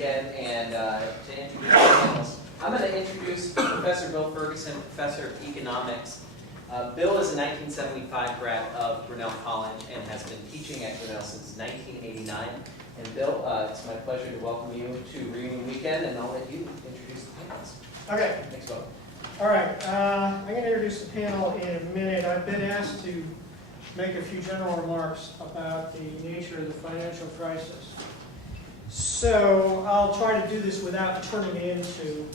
weekend and to introduce the panels. I'm going to introduce Professor Bill Ferguson, Professor of Economics. Bill is a 1975 grad of Grinnell College and has been teaching at Grinnell since 1989. And Bill, it's my pleasure to welcome you to Reunion Weekend, and I'll let you introduce the panels. Okay. Thanks, Bill. All right. I'm going to introduce the panel in a minute. I've been asked to make a few general remarks about the nature of the financial crisis. So I'll try to do this without turning it into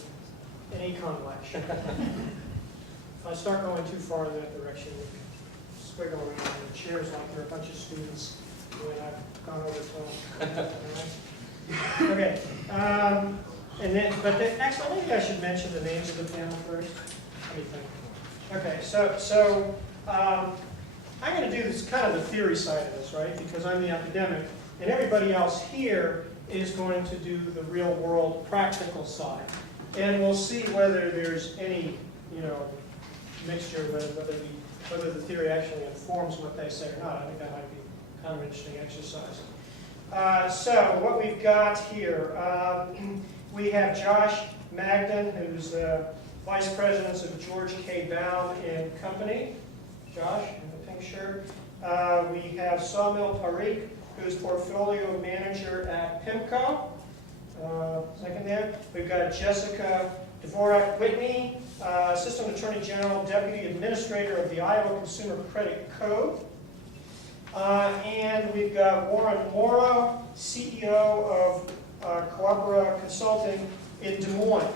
an econ lecture. If I start going too far in that direction, we can squiggle around in the chairs like there are a bunch of students when I've gone over time. Okay. Actually, maybe I should mention the names of the panel first. What do you think? Okay, so I'm going to do this kind of the theory side of this, right? Because I'm the academic, and everybody else here is going to do the real world practical side. And we'll see whether there's any, mixture, whether the theory actually informs what they say or not. I think that might be kind of an interesting exercise. So what we've got here, we have Josh Magden, who's the Vice President of George K. Baum and Company. Josh, in the pink shirt. We have Saumil Parikh, who's Portfolio Manager at PIMCO. Second there. We've got Jessica Dvorak Whitney, Assistant Attorney General, Deputy Administrator of the Iowa Consumer Credit Code. And we've got Warren Morrow, CEO of Coopera Consulting in Des Moines.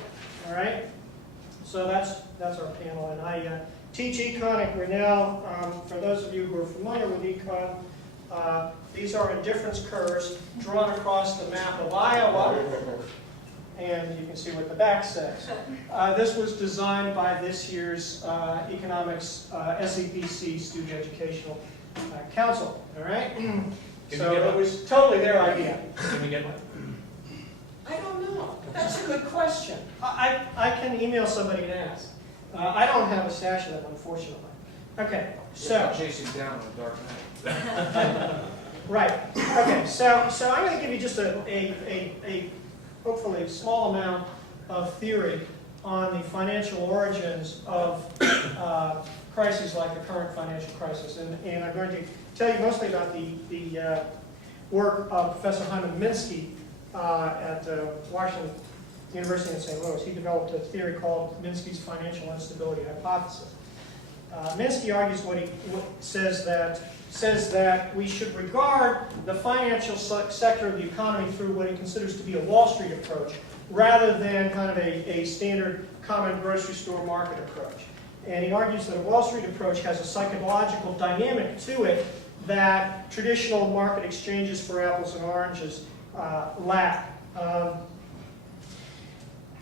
All right? So that's our panel. And I teach econ at Grinnell. For those of you who are familiar with econ, these are indifference curves drawn across the map of Iowa. And you can see what the back says. This was designed by this year's economics SEPC, Student Educational Council. All right? So it was totally their idea. Can we get one? I don't know. That's a good question. I can email somebody and ask. I don't have a stash of them, unfortunately. Okay, so. Chasing down in the dark night. Right. Okay, so I'm going to give you just a hopefully a small amount of theory on the financial origins of crises like the current financial crisis. And I'm going to tell you mostly about the work of Professor Hyman Minsky at Washington University in St. Louis. He developed a theory called Minsky's financial instability hypothesis. Minsky argues says that we should regard the financial sector of the economy through what he considers to be a Wall Street approach, rather than kind of a standard common grocery store market approach. And he argues that a Wall Street approach has a psychological dynamic to it that traditional market exchanges for apples and oranges lack.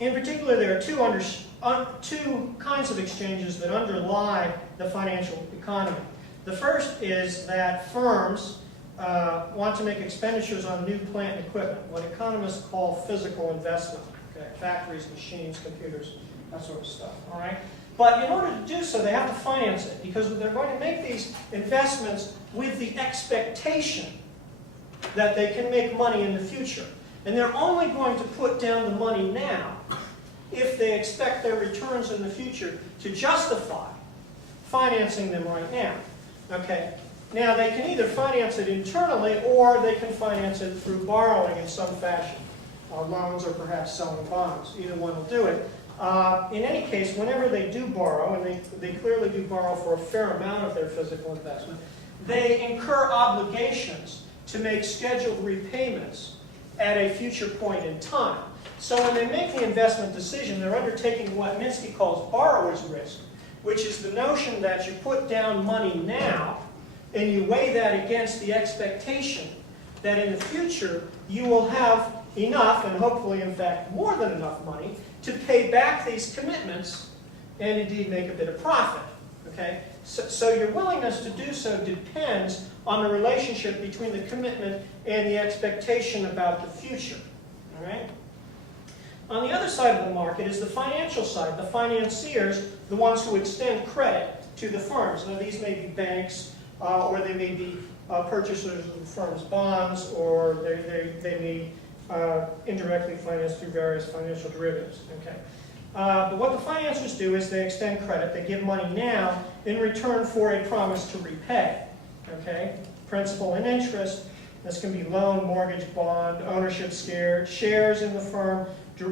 In particular, there are two kinds of exchanges that underlie the financial economy. The first is that firms want to make expenditures on new plant and equipment, what economists call physical investment. Okay? Factories, machines, computers, that sort of stuff. All right? But in order to do so, they have to finance it, because they're going to make these investments with the expectation that they can make money in the future. And they're only going to put down the money now if they expect their returns in the future to justify financing them right now. Okay. Now, they can either finance it internally, or they can finance it through borrowing in some fashion, loans or perhaps selling bonds. Either one will do it. In any case, whenever they do borrow, and they clearly do borrow for a fair amount of their physical investment, they incur obligations to make scheduled repayments at a future point in time. So when they make the investment decision, they're undertaking what Minsky calls borrower's risk, which is the notion that you put down money now and you weigh that against the expectation that in the future you will have enough, and hopefully in fact more than enough money, to pay back these commitments and indeed make a bit of profit. Okay? So your willingness to do so depends on the relationship between the commitment and the expectation about the future. All right? On the other side of the market is the financial side, the financiers, the ones who extend credit to the firms. Now, these may be banks, or they may be purchasers of the firm's bonds, or they may indirectly financed through various financial derivatives. Okay. But what the financiers do is they extend credit. They give money now in return for a promise to repay. Okay? Principal and interest. This can be loan, mortgage, bond, ownership shares in the firm,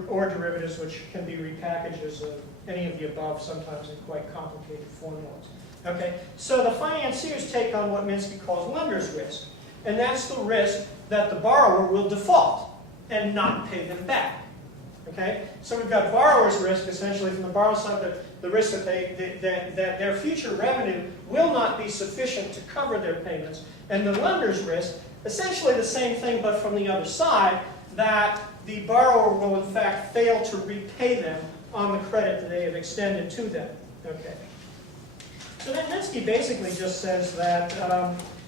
or derivatives, which can be repackaged as any of the above, sometimes in quite complicated formulas. Okay? So the financiers take on what Minsky calls lender's risk. And that's the risk that the borrower will default and not pay them back. Okay? So we've got borrower's risk, essentially, from the borrower side, the risk that that their future revenue will not be sufficient to cover their payments. And the lender's risk, essentially the same thing, but from the other side, that the borrower will, in fact, fail to repay them on the credit that they have extended to them. Okay. So then Minsky basically just says that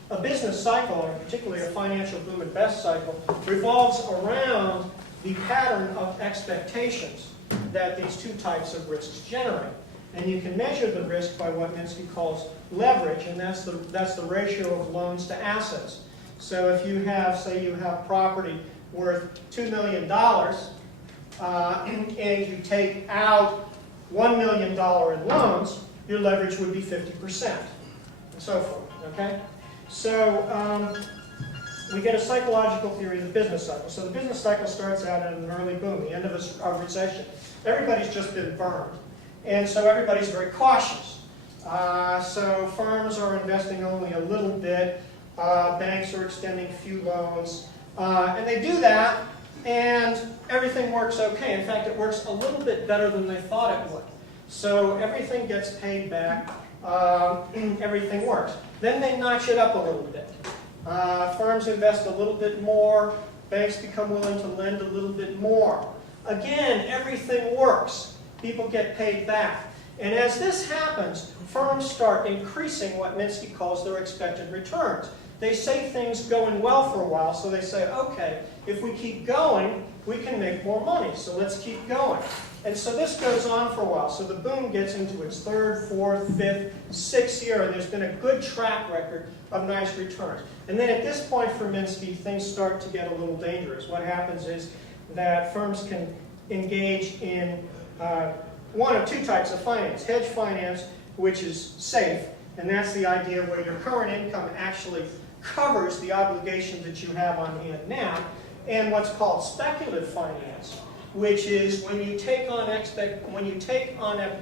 a business cycle, and particularly a financial boom and bust cycle, revolves around the pattern of expectations that these two types of risks generate. And you can measure the risk by what Minsky calls leverage, and that's the ratio of loans to assets. So if you have, say you have property worth $2 million, and you take out $1 million in loans, your leverage would be 50%, and so forth. Okay? So we get a psychological theory of the business cycle. So the business cycle starts out in an early boom, the end of a recession. Everybody's just been burned, and so everybody's very cautious. So firms are investing only a little bit. Banks are extending few loans. And they do that, and everything works okay. In fact, it works a little bit better than they thought it would. So everything gets paid back. Everything works. Then they notch it up a little bit. Firms invest a little bit more. Banks become willing to lend a little bit more. Again, everything works. People get paid back. And as this happens, firms start increasing what Minsky calls their expected returns. They say things going well for a while, so they say, okay, if we keep going, we can make more money, so let's keep going. And so this goes on for a while. So the boom gets into its third, fourth, fifth, sixth year, and there's been a good track record of nice returns. And then at this point for Minsky, things start to get a little dangerous. What happens is that firms can engage in one of two types of finance. Hedge finance, which is safe, and that's the idea where your current income actually covers the obligations that you have on hand now, and what's called speculative finance, which is when you take on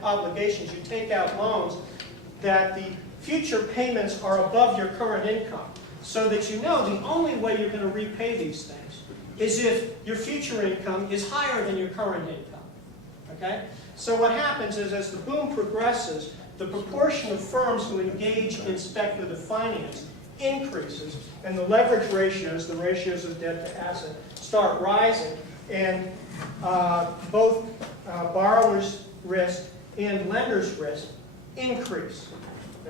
obligations, you take out loans that the future payments are above your current income, so that you know the only way you're going to repay these things is if your future income is higher than your current income. Okay? So what happens is as the boom progresses, the proportion of firms who engage in speculative finance increases, and the leverage ratios, the ratios of debt to asset, start rising, and both borrower's risk and lender's risk increase.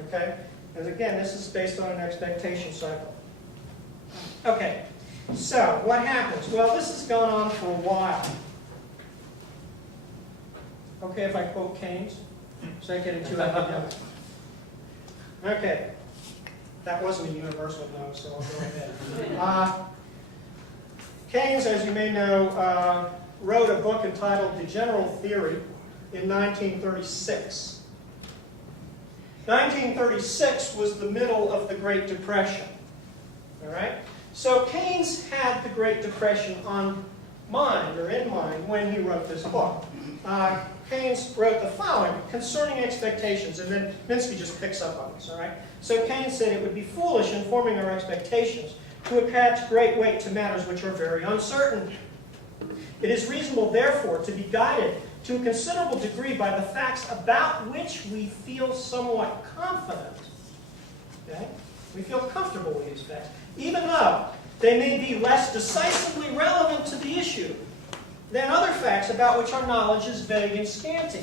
Okay? And again, this is based on an expectation cycle. Okay, so what happens? Well, this has gone on for a while. Okay, if I quote Keynes? So I get it too academic. Okay. That wasn't a universal no, so I'll go ahead. Keynes, as you may know, wrote a book entitled The General Theory in 1936. 1936 was the middle of the Great Depression. All right? So Keynes had the Great Depression on mind, or in mind, when he wrote this book. Keynes wrote the following concerning expectations, and then Minsky just picks up on this, all right? So Keynes said it would be foolish in forming our expectations to attach great weight to matters which are very uncertain. It is reasonable, therefore, to be guided to a considerable degree by the facts about which we feel somewhat confident. Okay? We feel comfortable with these facts, even though they may be less decisively relevant to the issue than other facts about which our knowledge is vague and scanty.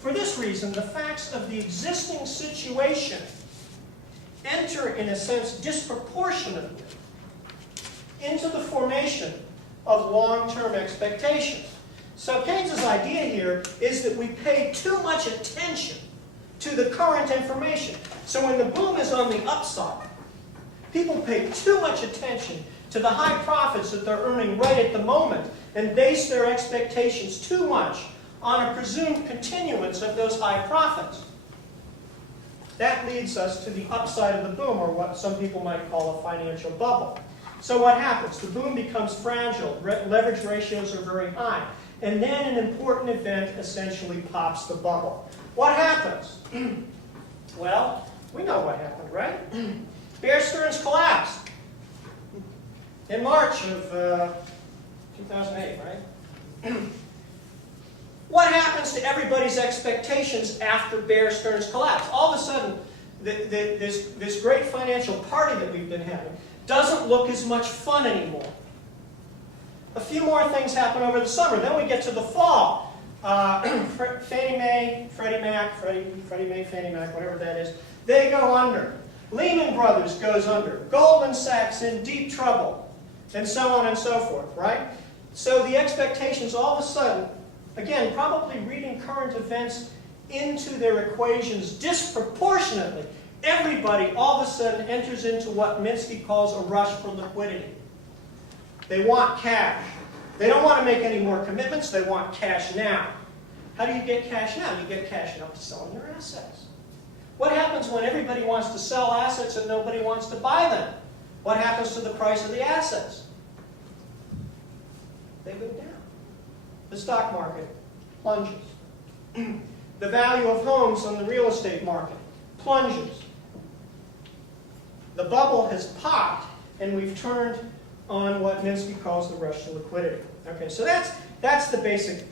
For this reason, the facts of the existing situation enter, in a sense, disproportionately into the formation of long-term expectations. So Keynes's idea here is that we pay too much attention to the current information. So when the boom is on the upside, People pay too much attention to the high profits that they're earning right at the moment and base their expectations too much on a presumed continuance of those high profits. That leads us to the upside of the boom, or what some people might call a financial bubble. So what happens? The boom becomes fragile. Leverage ratios are very high. And then an important event essentially pops the bubble. What happens? Well, we know what happened, right? Bear Stearns collapsed in March of 2008, right? What happens to everybody's expectations after Bear Stearns collapse? All of a sudden, this great financial party that we've been having doesn't look as much fun anymore. A few more things happen over the summer. Then we get to the fall. Fannie Mae, Freddie Mac, Freddie Mae, Fannie Mac, whatever that is, they go under. Lehman Brothers goes under. Goldman Sachs in deep trouble. And so on and so forth, right? So the expectations all of a sudden, again, probably reading current events into their equations disproportionately, everybody all of a sudden enters into what Minsky calls a rush for liquidity. They want cash. They don't want to make any more commitments. They want cash now. How do you get cash now? You get cash now by selling your assets. What happens when everybody wants to sell assets and nobody wants to buy them? What happens to the price of the assets? They go down. The stock market plunges. The value of homes on the real estate market plunges. The bubble has popped, and we've turned on what Minsky calls the rush to liquidity. Okay, so that's the basic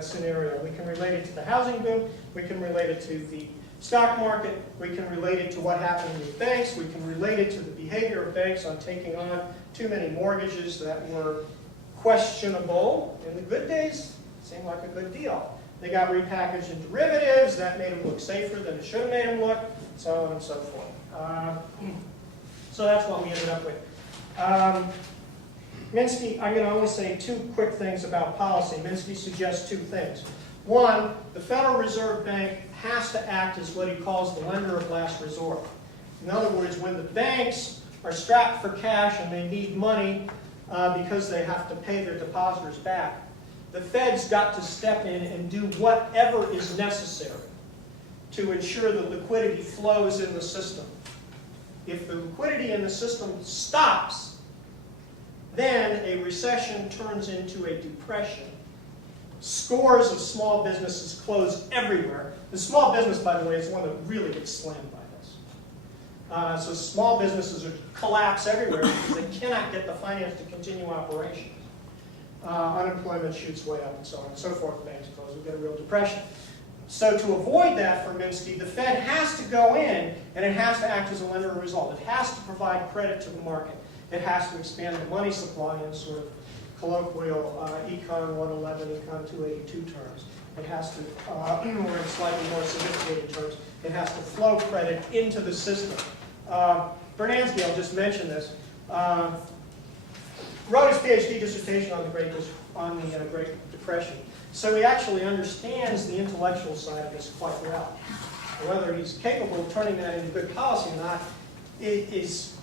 scenario. We can relate it to the housing boom. We can relate it to the stock market. We can relate it to what happened with banks. We can relate it to the behavior of banks on taking on too many mortgages that were questionable. In the good days, it seemed like a good deal. They got repackaged in derivatives. That made them look safer than it should have made them look, so on and so forth. So that's what we ended up with. Minsky, I'm going to only say two quick things about policy. Minsky suggests two things. One, the Federal Reserve Bank has to act as what he calls the lender of last resort. In other words, when the banks are strapped for cash and they need money because they have to pay their depositors back, the Fed's got to step in and do whatever is necessary to ensure that liquidity flows in the system. If the liquidity in the system stops, then a recession turns into a depression. Scores of small businesses close everywhere. The small business, by the way, is one that really gets slammed by this. So small businesses collapse everywhere because they cannot get the finance to continue operations. Unemployment shoots way up and so on and so forth. Banks close, we get a real depression. So to avoid that for Minsky, the Fed has to go in and it has to act as a lender of result. It has to provide credit to the market. It has to expand the money supply in sort of colloquial Econ 111, Econ 282 terms. It has to, or in slightly more sophisticated terms, it has to flow credit into the system. Bernansky, I'll just mention this, wrote his PhD dissertation on the Great Depression. So he actually understands the intellectual side of this quite well. Whether he's capable of turning that into good policy or not is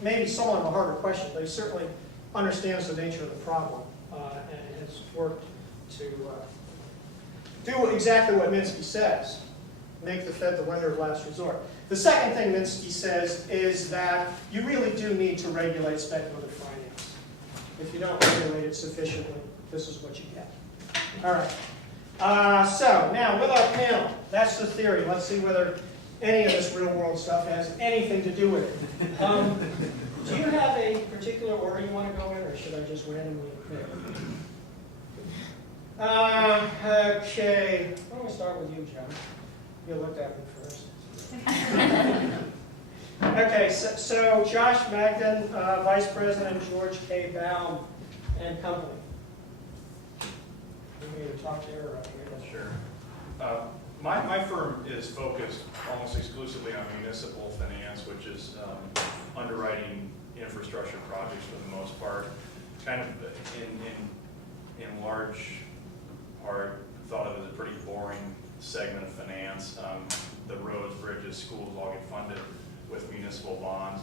maybe somewhat of a harder question, but he certainly understands the nature of the problem and has worked to do exactly what Minsky says, make the Fed the lender of last resort. The second thing Minsky says is that you really do need to regulate speculative finance. If you don't regulate it sufficiently, this is what you get. All right. So now with our panel, that's the theory. Let's see whether any of this real world stuff has anything to do with it. Do you have a particular order you want to go in, or should I just randomly pick? Okay. Why don't we start with you, John? You looked at me first. Okay, so Josh Magden, Vice President, George K. Baum and Company. You need to talk to her right here. Sure. My firm is focused almost exclusively on municipal finance, which is underwriting infrastructure projects for the most part. Kind of in large part thought of as a pretty boring segment of finance. The roads, bridges, schools all get funded municipal bonds,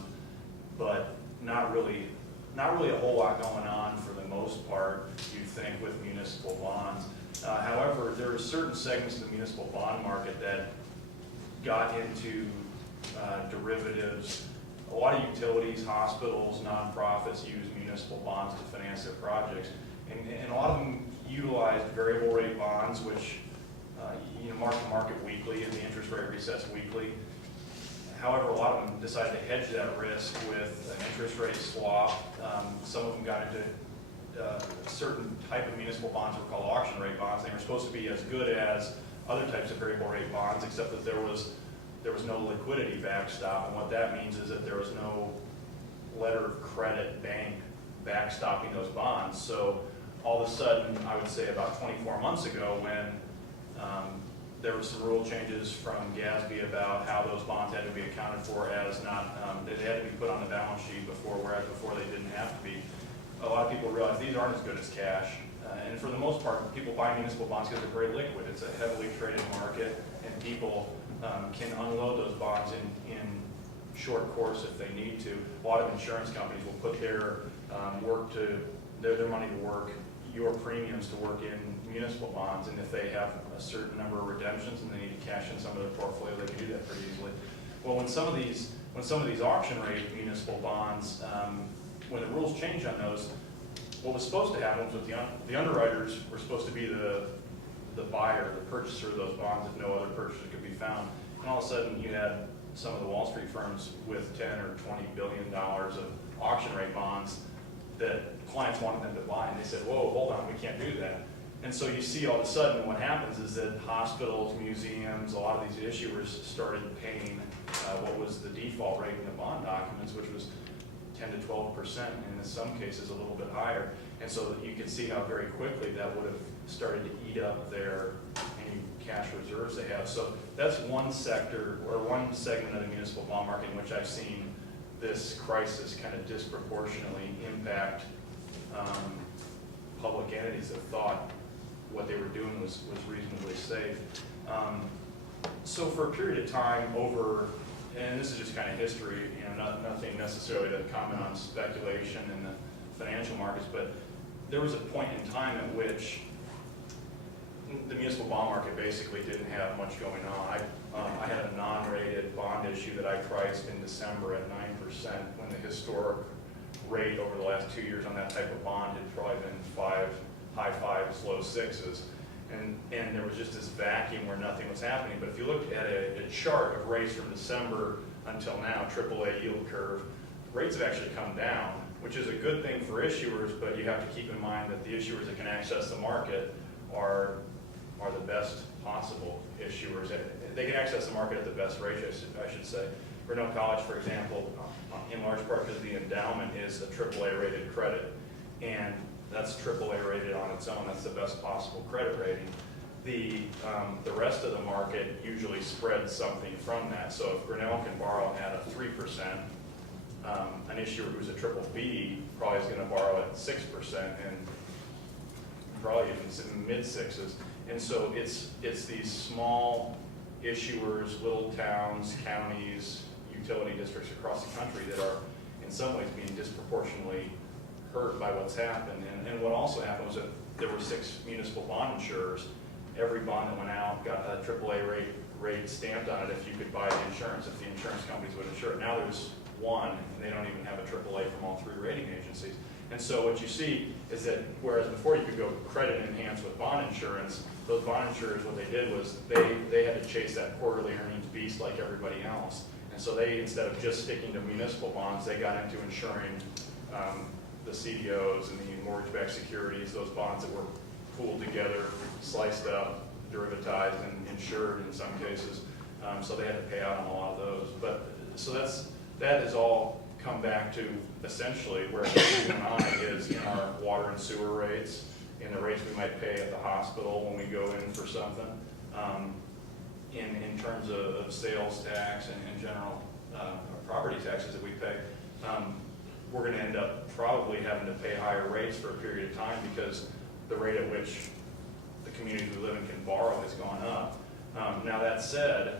but not really a whole lot going on for the most part, you'd think, with municipal bonds. However, there are certain segments of the municipal bond market that got into derivatives. A lot of utilities, hospitals, nonprofits use municipal bonds to finance their projects, and a lot of them utilized variable rate bonds, which mark to market weekly, and the interest rate resets weekly. However, a lot of them decided to hedge that risk with an interest rate swap. Some of them got into a certain type of municipal bonds were called auction rate bonds. They were supposed to be as good as other types of variable rate bonds, except that there was no liquidity backstop, and what that means is that there was no letter of credit bank backstopping those bonds. So all of a sudden, I would say about 24 months ago, when there were some rule changes from GASB about how those bonds had to be accounted for as not, they had to be put on the balance sheet before, whereas before they didn't have to be. A lot of people realize these aren't as good as cash. And for the most part, people buy municipal bonds because they're very liquid. It's a heavily traded market, and people can unload those bonds in short course if they need to. A lot of insurance companies will put their their money to work, your premiums to work in municipal bonds, and if they have a certain number of redemptions and they need to cash in some of their portfolio, they can do that pretty easily. Well, when some of these auction rate municipal bonds, when the rules change on those, what was supposed to happen was that the underwriters were supposed to be the buyer, the purchaser of those bonds if no other purchaser could be found. And all of a sudden you had some of the Wall Street firms with $10 or $20 billion of auction rate bonds that clients wanted them to buy, and they said, whoa, hold on, we can't do that. And so you see all of a sudden what happens is that hospitals, museums, a lot of these issuers started paying what was the default rate in the bond documents, which was 10 to 12%, and in some cases a little bit higher. And so you can see how very quickly that would have started to eat up their any cash reserves they have. So that's one sector or one segment of the municipal bond market in which I've seen this crisis kind of disproportionately impact public entities that thought what they were doing was reasonably safe. So for a period of time over, and this is just kind of history, nothing necessarily to comment on speculation in the financial markets, but there was a point in time at which the municipal bond market basically didn't have much going on. I had a non-rated bond issue that I priced in December at 9%, when the historic rate over the last 2 years on that type of bond had probably been high fives, low sixes. And there was just this vacuum where nothing was happening. But if you look at a chart of rates from December until now, AAA yield curve, rates have actually come down, which is a good thing for issuers, but you have to keep in mind that the issuers that can access the market are the best possible issuers. They can access the market at the best rate, I should say. Grinnell College, for example, in large part because the endowment is a AAA rated credit, and that's AAA rated on its own. That's the best possible credit rating. The rest of the market usually spreads something from that. So if Grinnell can borrow at a 3%, an issuer who's a BBB probably is going to borrow at 6% and probably even mid sixes. And so it's these small issuers, little towns, counties, utility districts across the country that are in some ways being disproportionately hurt by what's happened. And what also happened was that there were 6 municipal bond insurers. Every bond that went out got a AAA rate stamped on it if you could buy the insurance, if the insurance companies would insure it. Now there's one, and they don't even have a AAA from all 3 rating agencies. And so what you see is that whereas before you could go credit enhanced with bond insurance, those bond insurers, what they did was they had to chase that quarterly earnings beast like everybody else. And so they, instead of just sticking to municipal bonds, they got into insuring the CDOs and the mortgage-backed securities, those bonds that were pooled together, sliced up, derivatized, and insured in some cases. So they had to pay out on a lot of those. But so that has all come back to essentially where you and I is in our water and sewer rates, in the rates we might pay at the hospital when we go in for something, in terms of sales tax and in general property taxes that we pay. We're going to end up probably having to pay higher rates for a period of time because the rate at which the communities we live in can borrow has gone up. Now that said,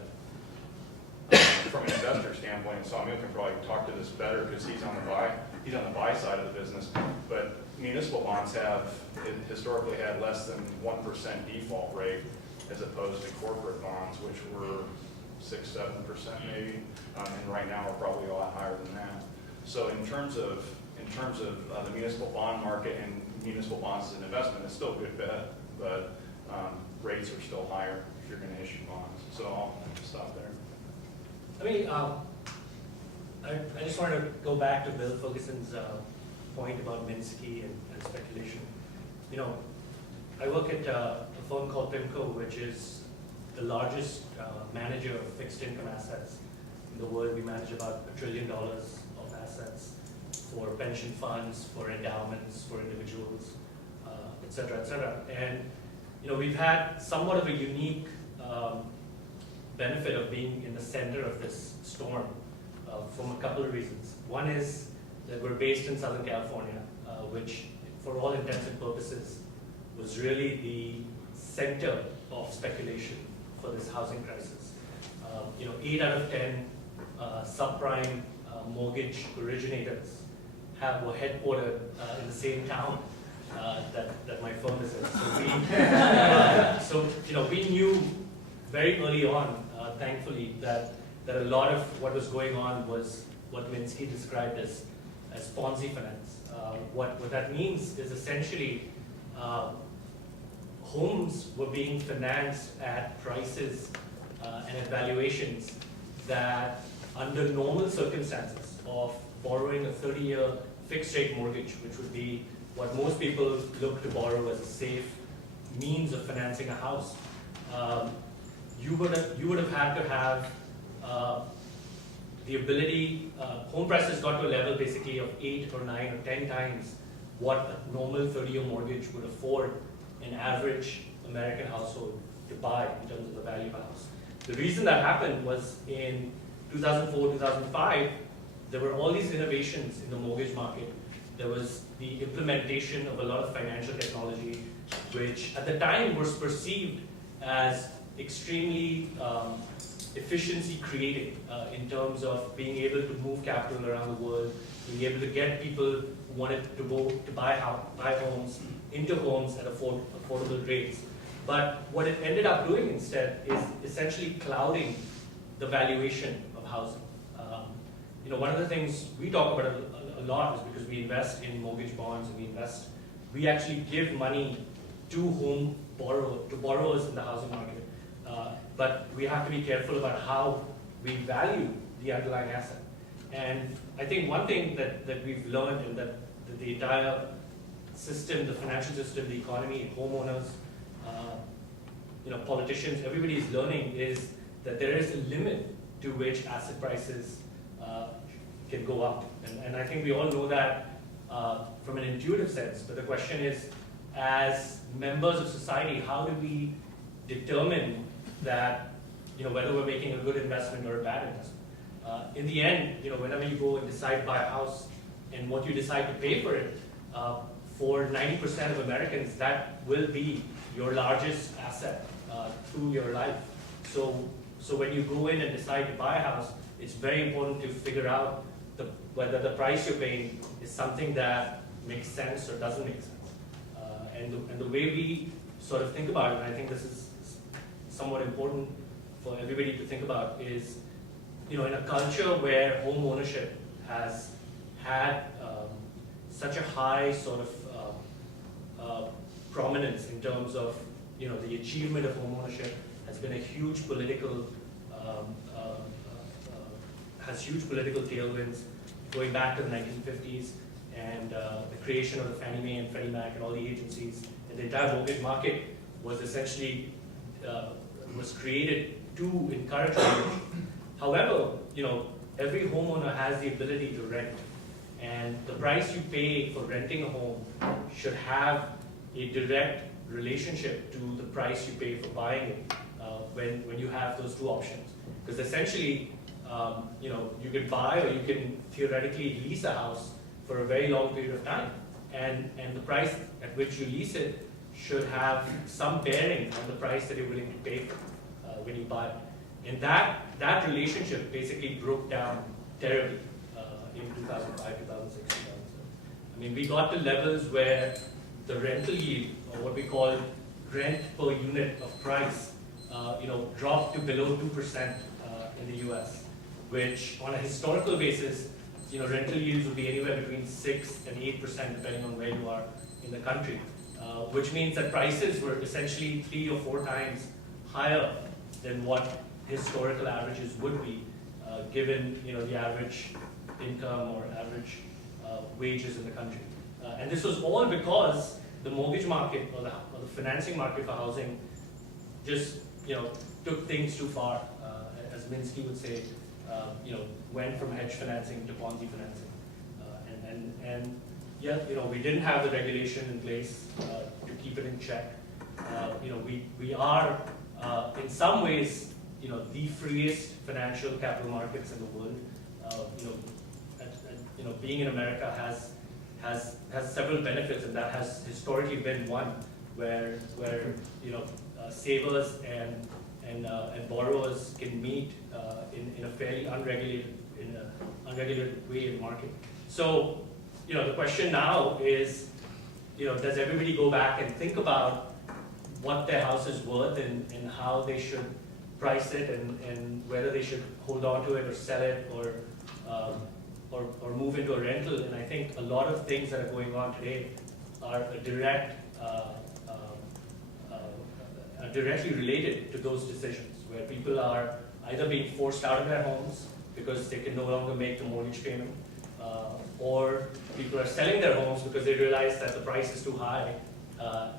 from an investor standpoint, and Saumil can probably talk to this better because he's on the buy side of the business, but municipal bonds have historically had less than 1% default rate as opposed to corporate bonds, which were 6-7% maybe, and right now we're probably a lot higher than that. So in terms of the municipal bond market and municipal bonds as an investment, it's still a good bet, but rates are still higher if you're going to issue bonds. So I'll stop there. I mean, I just wanted to go back to Bill Ferguson's point about Minsky and speculation. You know, I work at a firm called PIMCO, which is the largest manager of fixed income assets in the world. We manage about $1 trillion of assets for pension funds, for endowments, for individuals, et cetera, et cetera. And, you know, we've had somewhat of a unique benefit of being in the center of this storm from a couple of reasons. One is that we're based in Southern California, which for all intents and purposes was really the center of speculation for this housing crisis. You know, 8 out of 10 subprime mortgage originators were headquartered in the same town that my firm is in. So you know, we knew very early on, thankfully, that a lot of what was going on was what Minsky described as Ponzi finance. What that means is essentially homes were being financed at prices and at valuations that, under normal circumstances of borrowing a 30-year fixed-rate mortgage, which would be what most people look to borrow as a safe means of financing a house, you would have had to have the ability. Home prices got to a level basically of 8 or 9 or 10 times what a normal 30-year mortgage would afford an average American household to buy in terms of the value of a house. The reason that happened was in 2004, 2005, there were all these innovations in the mortgage market. There was the implementation of a lot of financial technology, which at the time was perceived as extremely efficiency creating in terms of being able to move capital around the world, being able to get people who wanted to go to buy homes into homes at affordable rates. But what it ended up doing instead is essentially clouding the valuation of housing. You know, one of the things we talk about a lot is because we invest in mortgage bonds and we actually give money to borrowers in the housing market. But we have to be careful about how we value the underlying asset. And I think one thing that we've learned, and that the entire system, the financial system, the economy, homeowners, you know, politicians, everybody is learning, is that there is a limit to which asset prices can go up. And I think we all know that from an intuitive sense. But the question is, as members of society, how do we determine that, you know, whether we're making a good investment or a bad investment? In the end, you know, whenever you go and decide to buy a house and what you decide to pay for it, for 90% of Americans, that will be your largest asset through your life. So when you go in and decide to buy a house, it's very important to figure out whether the price you're paying is something that makes sense or doesn't make sense. And the way we sort of think about it, and I think this is somewhat important for everybody to think about, is, you know, in a culture where home ownership has had such a high sort of prominence in terms of, you know, the achievement of home ownership has been a huge political, has huge political tailwinds going back to the 1950s, and the creation of the Fannie Mae and Freddie Mac and all the agencies, and the entire mortgage market was essentially was created to encourage homeownership. However, you know, every homeowner has the ability to rent, and the price you pay for renting a home should have a direct relationship to the price you pay for buying it when you have those two options. Because essentially, you know, you can buy or you can theoretically lease a house for a very long period of time, and the price at which you lease it should have some bearing on the price that you're willing to pay when you buy it. And that relationship basically broke down terribly in 2005, 2006, 2007. I mean, we got to levels where the rental yield, or what we call rent per unit of price, dropped to below 2% in the US, which on a historical basis, rental yields would be anywhere between 6 and 8% depending on where you are in the country, which means that prices were essentially 3 or 4 times higher than what historical averages would be, given the average income or average wages in the country. And this was all because the mortgage market or the financing market for housing just took things too far, as Minsky would say, went from hedge financing to Ponzi financing, and yet we didn't have the regulation in place to keep it in check. We are in some ways the freest financial capital markets in the world. Being in America has several benefits, and that has historically been one where savers and borrowers can meet in a fairly unregulated way in the market. So the question now is, does everybody go back and think about what their house is worth and how they should price it and whether they should hold on to it or sell it or move into a rental? And I think a lot of things that are going on today are directly related to those decisions, where people are either being forced out of their homes because they can no longer make the mortgage payment, or people are selling their homes because they realize that the price is too high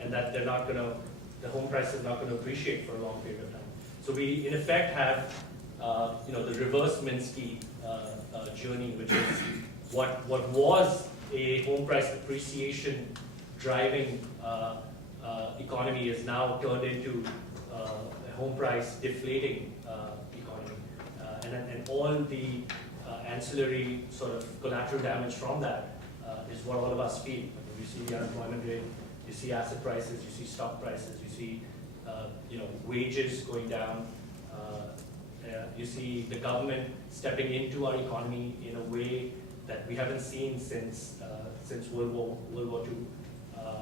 and that the home price is not going to appreciate for a long period of time. So we, in effect, have the reverse Minsky journey, which is what was a home price appreciation driving economy is now turned into a home price deflating economy, and all the ancillary sort of collateral damage from that is what all of us feel. I mean, you see the unemployment rate, you see asset prices, you see stock prices, you see wages going down. You see the government stepping into our economy in a way that we haven't seen since World War II,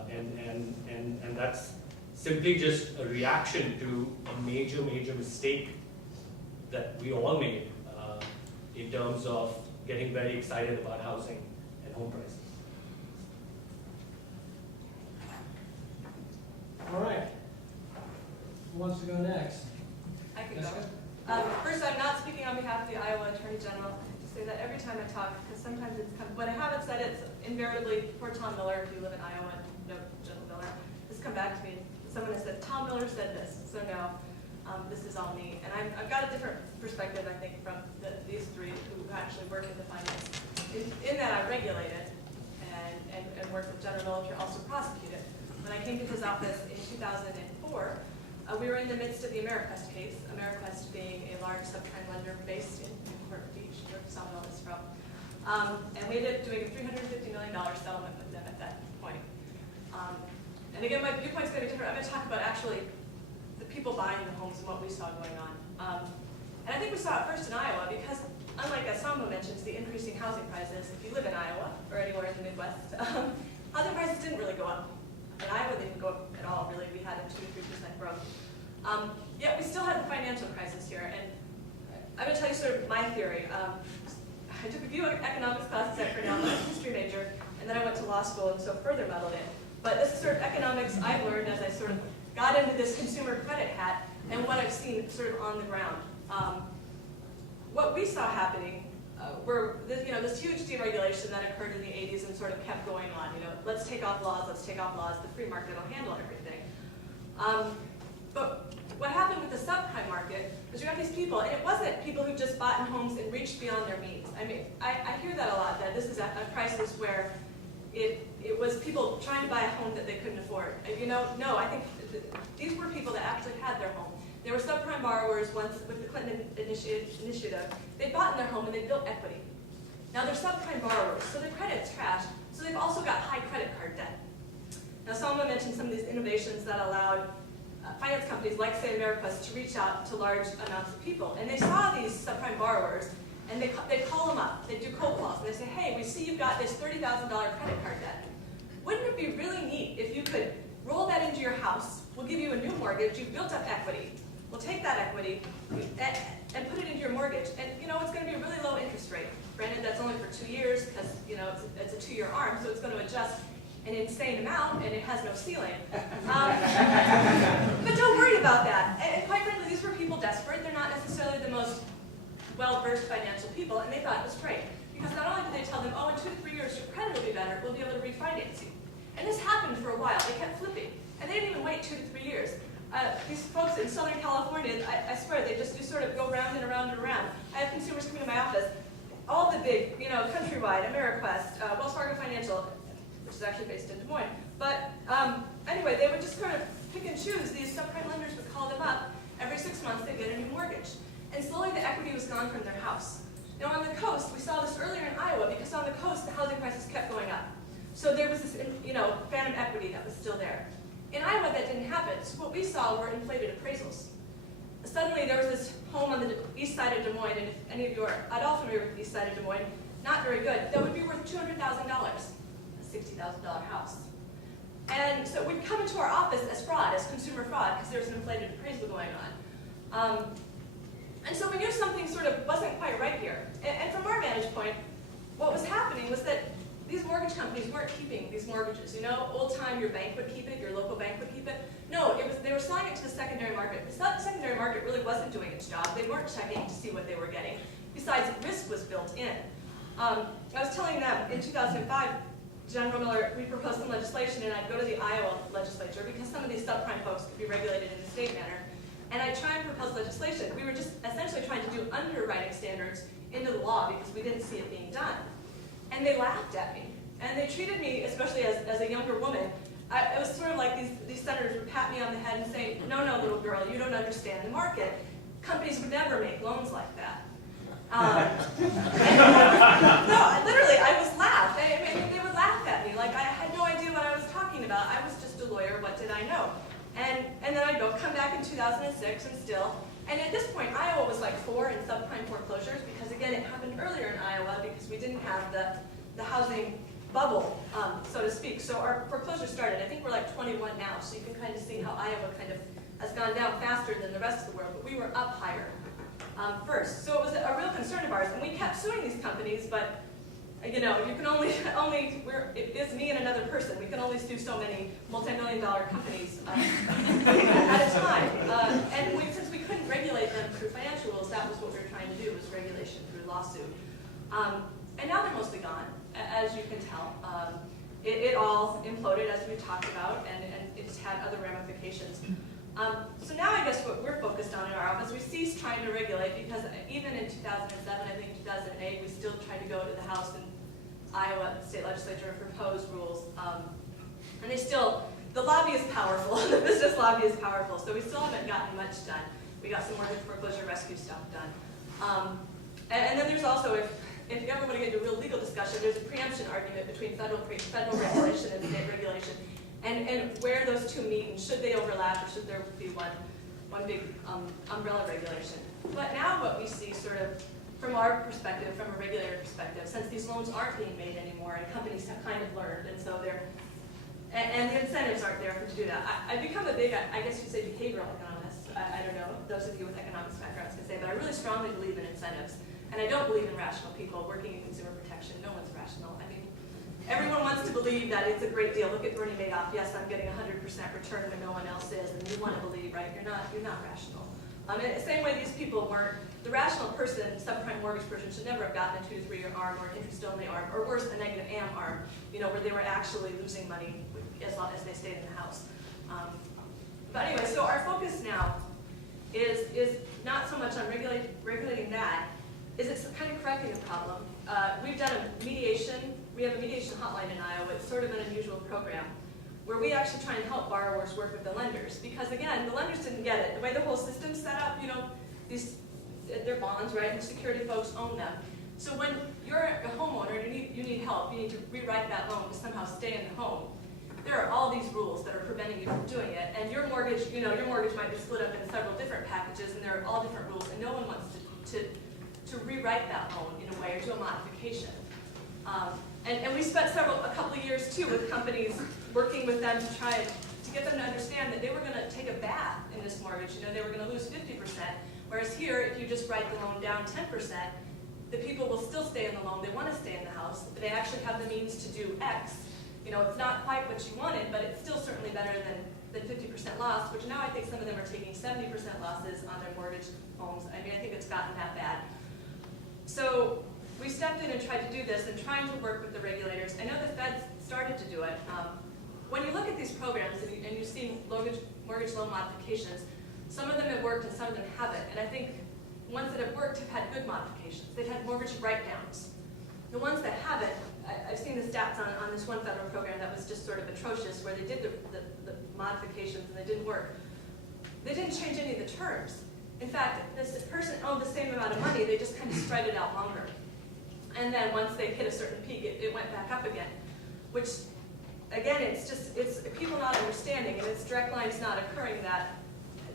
and that's simply just a reaction to a major mistake that we all made in terms of getting very excited about housing and home prices. All right. Who wants to go next? I could go. Jessica? First, I'm not speaking on behalf of the Iowa Attorney General. I have to say that every time I talk, because sometimes it's when I haven't said it, it's invariably for Tom Miller, if you live in Iowa, no General Miller, has come back to me. Someone has said, Tom Miller said this, so no, this is all me. And I've got a different perspective, I think, from these three who actually work in the finance. In that I regulate it and work with General Miller to also prosecute it. When I came to his office in 2004, we were in the midst of the Ameriquest case, Ameriquest being a large subprime lender based in Newport Beach, where Saumil is from. And we ended up doing a $350 million settlement with them at that point. And again, my viewpoint's going to be different. I'm going to talk about actually the people buying the homes and what we saw going on. And I think we saw it first in Iowa because, unlike as Saumil mentions, the increasing housing prices, if you live in Iowa or anywhere in the Midwest, housing prices didn't really go up. In Iowa, they didn't go up at all, really. We had a 2 to 3% growth. Yet we still had the financial crisis here. And I'm going to tell you sort of my theory. I took a few economics classes at Grinnell, I was a history major, and then I went to law school and so further meddled in. But this is sort of economics I've learned as I sort of got into this consumer credit hat and what I've seen sort of on the ground. What we saw happening were this huge deregulation that occurred in the 80s and sort of kept going on. Let's take off laws, the free market will handle everything. But what happened with the subprime market was you have these people, and it wasn't people who just bought in homes and reached beyond their means. I mean, I hear that a lot, that this is a crisis where it was people trying to buy a home that they couldn't afford. No, I think these were people that actually had their home. They were subprime borrowers once with the Clinton initiative. They bought in their home and they built equity. Now they're subprime borrowers, so their credit's trashed, so they've also got high credit card debt. Now Saumil mentioned some of these innovations that allowed finance companies like, say, Ameriquest to reach out to large amounts of people. And they saw these subprime borrowers, and they call them up. They do cold calls, and they say, hey, we see you've got this $30,000 credit card debt. Wouldn't it be really neat if you could roll that into your house? We'll give you a new mortgage. You've built up equity. We'll take that equity and put it into your mortgage. And, you know, it's going to be a really low interest rate. Granted, that's only for 2 years because, you know, it's a 2-year arm, so it's going to adjust an insane amount, and it has no ceiling. But don't worry about that. And quite frankly, these were people desperate. They're not necessarily the most well-versed financial people, and they thought it was great. Because not only did they tell them, oh, in 2 to 3 years, your credit will be better, we'll be able to refinance you. And this happened for a while. They kept flipping. And they didn't even wait 2 to 3 years. These folks in Southern California, I swear, they just sort of go round and around and around. I have consumers coming to my office, all the big, you know, Countrywide, Ameriquest, Wells Fargo Financial, which is actually based in Des Moines. But anyway, they would just kind of pick and choose. These subprime lenders would call them up. Every 6 months, they'd get a new mortgage. And slowly, the equity was gone from their house. Now, on the coast, we saw this earlier in Iowa, because on the coast, the housing prices kept going up. So there was this, you know, phantom equity that was still there. In Iowa, that didn't happen. So what we saw were inflated appraisals. Suddenly, there was this home on the east side of Des Moines, and if any of you are at all familiar with the east side of Des Moines, not very good, that would be worth $200,000, a $60,000 house. And so it would come into our office as fraud, as consumer fraud, because there was an inflated appraisal going on. And so we knew something sort of wasn't quite right here. And from our vantage point, what was happening was that these mortgage companies weren't keeping these mortgages. You know, old time, your bank would keep it, your local bank would keep it. No, they were selling it to the secondary market. The secondary market really wasn't doing its job. They weren't checking to see what they were getting. Besides, risk was built in. I was telling them in 2005, General Miller, we proposed some legislation, and I'd go to the Iowa legislature because some of these subprime folks could be regulated in the state manner. And I'd try and propose legislation. We were just essentially trying to do underwriting standards into the law because we didn't see it being done. And they laughed at me. And they treated me, especially as a younger woman, it was sort of like these senators would pat me on the head and say, no, little girl, you don't understand the market. Companies would never make loans like that. No, literally, I was laughed. I mean, they would laugh at me like I had no idea what I was talking about. I was just a lawyer. What did I know? And then I'd come back in 2006 and still. And at this point, Iowa was like 4 in subprime foreclosures because, again, it happened earlier in Iowa because we didn't have the housing bubble, so to speak. So our foreclosure started. I think we're like 21 now, so you can kind of see how Iowa kind of has gone down faster than the rest of the world, but we were up higher first. So it was a real concern of ours, and we kept suing these companies, but you know, you can it's me and another person. We can only sue so many multi-million-dollar companies at a time. And since we couldn't regulate them through financial rules, that was what we were trying to do, was regulation through lawsuit. And now they're mostly gone, as you can tell. It all imploded, as we talked about, and it's had other ramifications. So now I guess what we're focused on in our office, we ceased trying to regulate because even in 2007, I think 2008, we still tried to go to the House and Iowa state legislature and propose rules. And the lobby is powerful, the business lobby is powerful, so we still haven't gotten much done. We got some mortgage foreclosure rescue stuff done. And then there's also, if you ever want to get into a real legal discussion, there's a preemption argument between federal regulation and state regulation. And where those two meet, and should they overlap, or should there be one big umbrella regulation. But now what we see sort of from our perspective, from a regulator perspective, since these loans aren't being made anymore, and companies have kind of learned, and so and the incentives aren't there to do that. I've become a big, I guess you'd say, behavioral economist. I don't know, those of you with economics backgrounds can say, but I really strongly believe in incentives. And I don't believe in rational people working in consumer protection. No one's rational. I mean, everyone wants to believe that it's a great deal. Look at Bernie Madoff. Yes, I'm getting 100% return when no one else is, and you want to believe, right? You're not rational. In the same way these people weren't, the rational person, subprime mortgage person, should never have gotten a 2 to 3 year arm or an interest-only arm, or worse, a negative AM arm, you know, where they were actually losing money as long as they stayed in the house. But anyway, so our focus now is not so much on regulating that, is it's kind of correcting the problem. We've done a mediation. We have a mediation hotline in Iowa. It's sort of an unusual program where we actually try and help borrowers work with the lenders. Because again, the lenders didn't get it. The way the whole system's set up, you know, they're bonds, right? And security folks own them. So when you're a homeowner and you need help, you need to rewrite that loan to somehow stay in the home. there are all these rules that are preventing you from doing it, and your mortgage, your mortgage might be split up into several different packages, and there are all different rules, and no one wants to rewrite that loan in a way or do a modification. And we spent a couple of years too with companies working with them to try to get them to understand that they were going to take a bath in this mortgage. They were going to lose 50%, whereas here, if you just write the loan down 10%, the people will still stay in the loan. They want to stay in the house. But they actually have the means to do X. It's not quite what you wanted, but it's still certainly better than 50% loss, which now I think some of them are taking 70% losses on their mortgage homes. I think it's gotten that bad. So we stepped in and tried to do this and trying to work with the regulators. I know the Fed started to do it. When you look at these programs and you see mortgage loan modifications, some of them have worked and some of them haven't. And I think ones that have worked have had good modifications. They've had mortgage write-downs. The ones that haven't, I've seen the stats on this one federal program that was just sort of atrocious, where they did the modifications and they didn't work. They didn't change any of the terms. In fact, this person owed the same amount of money, they just kind of spread it out longer. And then once they hit a certain peak, it went back up again, which, again, it's people not understanding, and it's direct lines not occurring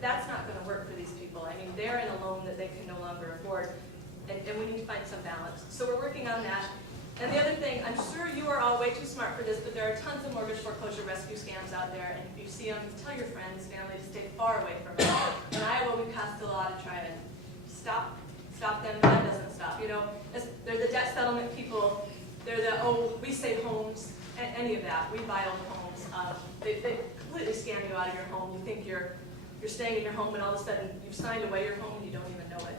that's not going to work for these people. They're in a loan that they can no longer afford, and we need to find some balance. So we're working on that. And the other thing, I'm sure you are all way too smart for this, but there are tons of mortgage foreclosure rescue scams out there, and if you see them, tell your friends, family to stay far away from them. In Iowa, we passed a law to try and stop them, but that doesn't stop. They're the debt settlement people, they're the, we save homes, any of that. We buy old homes. They completely scam you out of your home. You think you're staying in your home, and all of a sudden you've signed away your home and you don't even know it.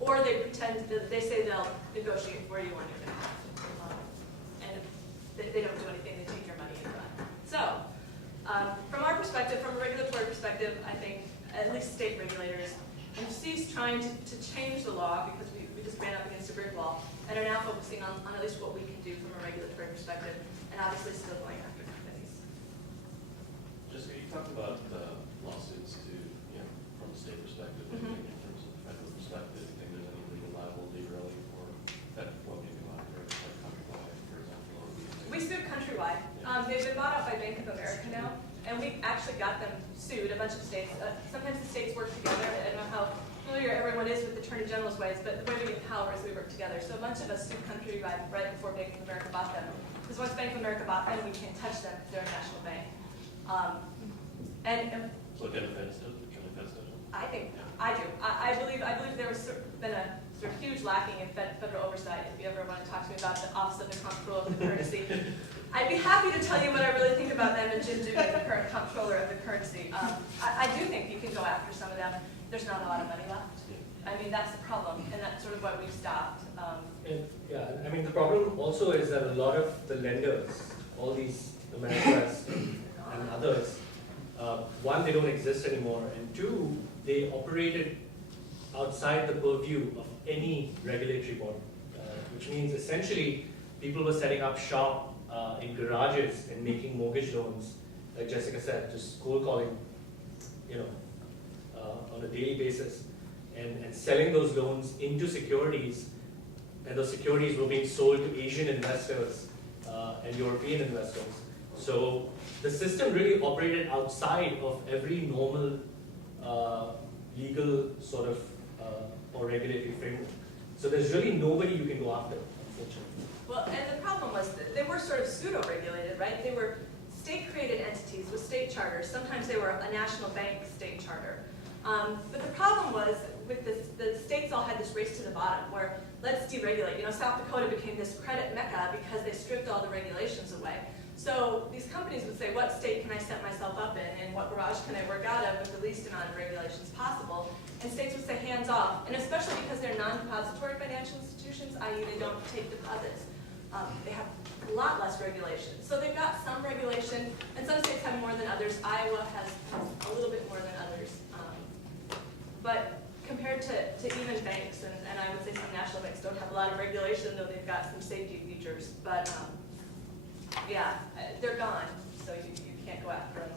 Or they pretend that they say they'll negotiate for you on your behalf. And they don't do anything, they take your money and run. So, from our perspective, from a regulatory perspective, I think at least state regulators have ceased trying to change the law because we just ran up against a brick wall and are now focusing on at least what we can do from a regulatory perspective, and obviously still going after companies. Jessica, you talked about lawsuits from a state perspective. Mm-hmm. In terms of federal perspective, do you think there's any legal liability really for that? What maybe like Countrywide, for example? Or We sued Countrywide. They've been bought out by Bank of America now, and we actually got them sued, a bunch of states. Sometimes the states work together. I don't know how familiar everyone is with the Attorney General's ways, but the way we get power is we work together. So a bunch of us sued Countrywide right before Bank of America bought them. Because once Bank of America bought them, we can't touch them. They're a national bank. So can the feds do it? I think, I do. I believe there was been a sort of huge lacking in federal oversight. If you ever want to talk to me about the Office of the Comptroller of the Currency, I'd be happy to tell you what I really think about them and Jim Dugan, the current Comptroller of the Currency. I do think you can go after some of them. There's not a lot of money left. That's the problem, and that's sort of what we've stopped. The problem also is that a lot of the lenders, all these Americas and others, one, they don't exist anymore, and two, they operated outside the purview of any regulatory body, which means essentially people were setting up shop in garages and making mortgage loans, like Jessica said, just cold calling, on a daily basis, and selling those loans into securities, and those securities were being sold to Asian investors and European investors. So the system really operated outside of every normal legal sort of or regulatory framework. So there's really nobody you can go after, unfortunately. Well, and the problem was that they were sort of pseudo-regulated, right? They were state-created entities with state charters. Sometimes they were a national bank state charter. But the problem was with this, the states all had this race to the bottom where let's deregulate. South Dakota became this credit mecca because they stripped all the regulations away. So these companies would say, what state can I set myself up in, and what garage can I work out of with the least amount of regulations possible? And states would say hands off, and especially because they're non-depository financial institutions, i.e. they don't take deposits. They have a lot less regulation. So they've got some regulation, and some states have more than others. Iowa has a little bit more than others. But compared to even banks, and I would say some national banks don't have a lot of regulation, though they've got some safety features. But they're gone, so you can't go after them.